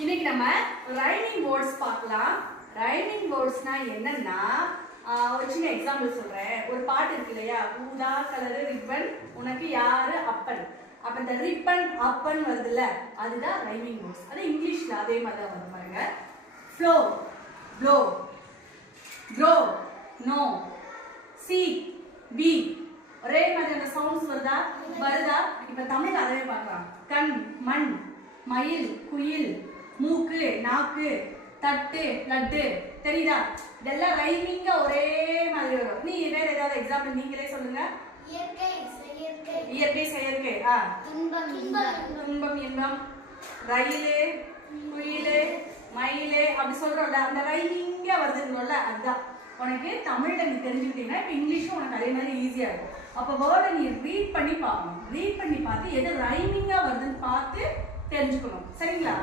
இன்னைக்கு நம்ம rhyming words பார்க்கலாம். ரைமிங் வேர்ட்ஸ்னா என்னன்னா ஒரு சின்ன எக்ஸாம்பிள் சொல்றேன். ஒரு பாட்டு இருக்கு இல்லையா, ஊதா கலரு ரிப்பன் உனக்கு யாரு அப்பன். அப்ப இந்த ரிப்பன் அப்பன் வருதுல்ல, அதுதான் ரைமிங் வேர்ட்ஸ். அது இங்கிலீஷ்ல அதே மாதிரி தான் வரும் பாருங்க. Flow blow, crow no, C B, ஒரே மாதிரியான சவுண்ட்ஸ் வருதா? இப்ப தமிழ் அதவே பார்க்கலாம். கண் மண், மயில் குயில், மூக்கு நாக்கு, தட்டு லட்டு. தெரியுதா? இதெல்லாம் ரைமிங்கா ஒரே மாதிரி வரும். நீ வேற ஏதாவது எக்ஸாம்பிள் நீங்களே சொல்லுங்க. இயற்கை செயற்கை, துன்பம் இன்பம், ரயிலே குயிலே மயிலே அப்படி சொல்றோம்ல, அந்த ரைமிங்கா வருதுங்களோல, அதுதான். உனக்கு தமிழ்ல நீ தெரிஞ்சுக்கிட்டீங்கன்னா இப்ப இங்கிலீஷும் உனக்கு அதே மாதிரி ஈஸியா இருக்கும். அப்ப வேர்டை நீ ரீட் பண்ணி பார்க்கணும். ரீட் பண்ணி பார்த்து எது ரைமிங்கா வருதுன்னு பார்த்து தெரிஞ்சுக்கணும். சரிங்களா?